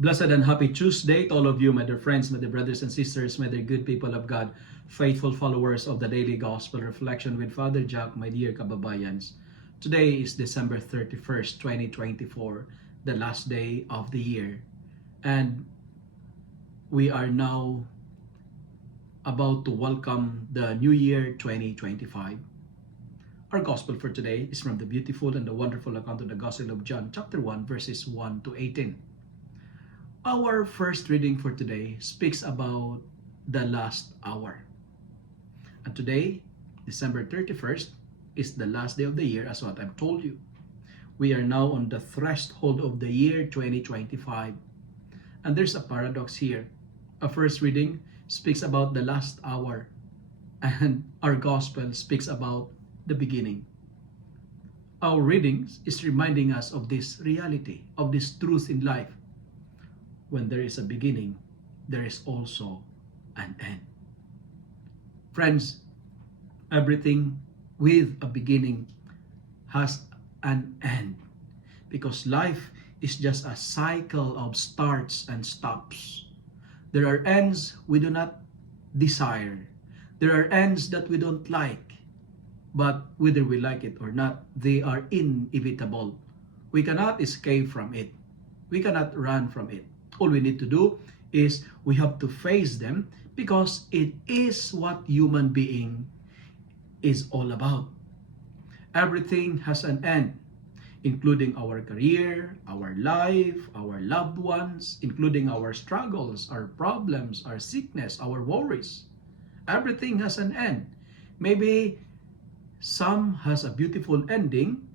Blessed and happy Tuesday to all of you, my dear friends, my dear brothers and sisters, my dear good people of God, faithful followers of the Daily Gospel Reflection with Father Jack, my dear kababayans. Today is December 31st, 2024, the last day of the year. And we are now about to welcome the new year 2025. Our gospel for today is from the beautiful and the wonderful account of the Gospel of John, chapter 1, verses 1 to 18. Our first reading for today speaks about the last hour. And today, December 31st, is the last day of the year, as what I've told you. We are now on the threshold of the year 2025. And there's a paradox here. Our first reading speaks about the last hour, and our gospel speaks about the beginning. Our readings is reminding us of this reality, of this truth in life. When there is a beginning, there is also an end. Friends, everything with a beginning has an end, because life is just a cycle of starts and stops. There are ends we do not desire. There are ends that we don't like. But whether we like it or not, they are inevitable. We cannot escape from it. We cannot run from it. All we need to do is we have to face them, because it is what human being is all about. Everything has an end, including our career, our life, our loved ones, including our struggles, our problems, our sickness, our worries. Everything has an end. Maybe some has a beautiful ending,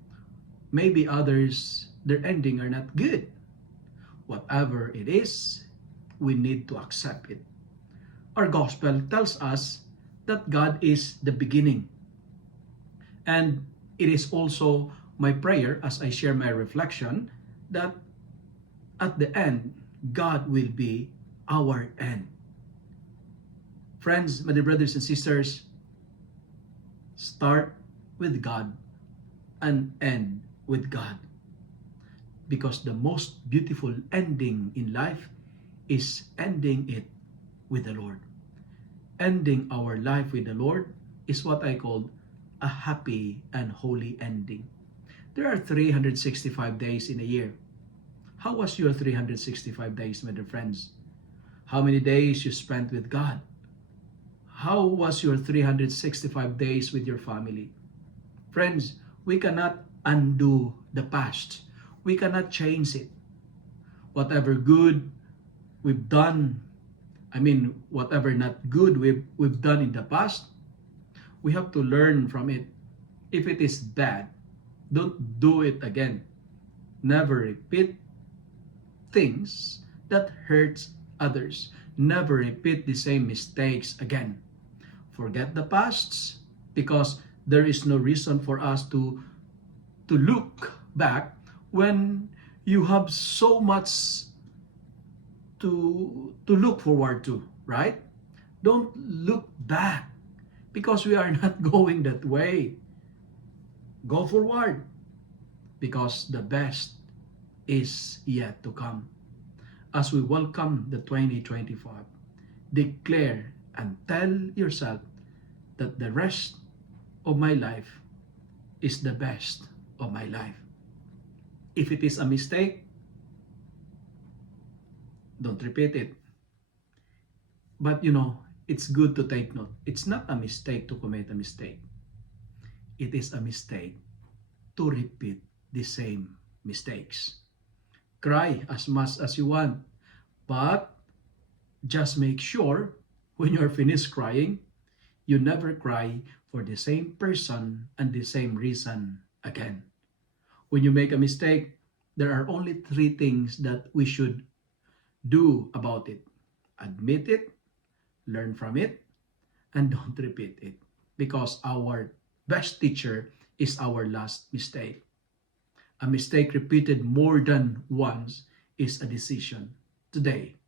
maybe others, their ending are not good. Whatever it is, we need to accept it. Our gospel tells us that God is the beginning. And it is also my prayer as I share my reflection that at the end, God will be our end. Friends, my dear brothers and sisters, start with God and end with God. Because the most beautiful ending in life is ending it with the Lord. Ending our life with the Lord is what I call a happy and holy ending. There are 365 days in a year. How was your 365 days, my dear friends? How many days you spent with God? How was your 365 days with your family? Friends, we cannot undo the past. We cannot change it. Whatever good we've done, whatever not good we've done in the past, we have to learn from it. If it is bad, don't do it again. Never repeat things that hurts others. Never repeat the same mistakes again. Forget the pasts, because there is no reason for us to look back when you have so much to look forward to, right? Don't look back, because we are not going that way. Go forward, because the best is yet to come. As we welcome the 2025, declare and tell yourself that the rest of my life is the best of my life. If it is a mistake, don't repeat it. But it's good to take note. It's not a mistake to commit a mistake. It is a mistake to repeat the same mistakes. Cry as much as you want, but just make sure when you're finished crying, you never cry for the same person and the same reason again. When you make a mistake, there are only 3 things that we should do about it. Admit it, learn from it, and don't repeat it. Because our best teacher is our last mistake. A mistake repeated more than once is a decision. Today,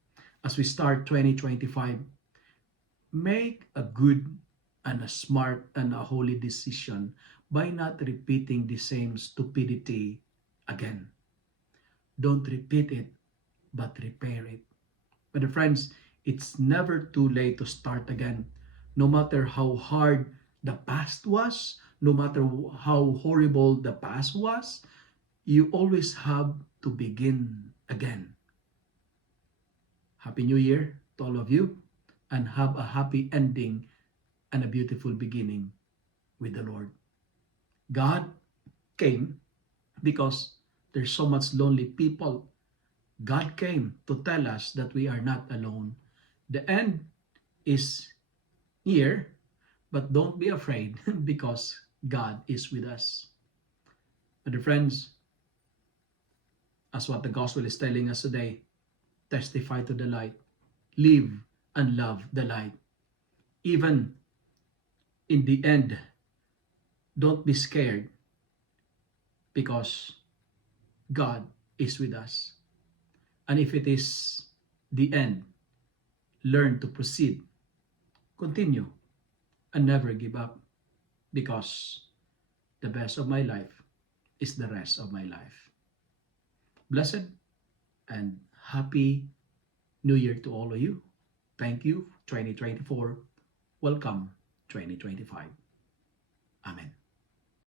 as we start 2025, make a good and a smart and a holy decision by not repeating the same stupidity again. Don't repeat it, but repair it. My dear friends, it's never too late to start again. No matter how hard the past was, no matter how horrible the past was, you always have to begin again. Happy New Year to all of you, and have a happy ending and a beautiful beginning with the Lord. God came because there's so much lonely people. God came to tell us that we are not alone. The end is near, but don't be afraid because God is with us. My dear friends, as what the gospel is telling us today, testify to the light, live and love the light. Even in the end, don't be scared because God is with us. And if it is the end, learn to proceed, continue, and never give up because the best of my life is the rest of my life. Blessed and happy New Year to all of you. Thank you, 2024. Welcome, 2025. Amen.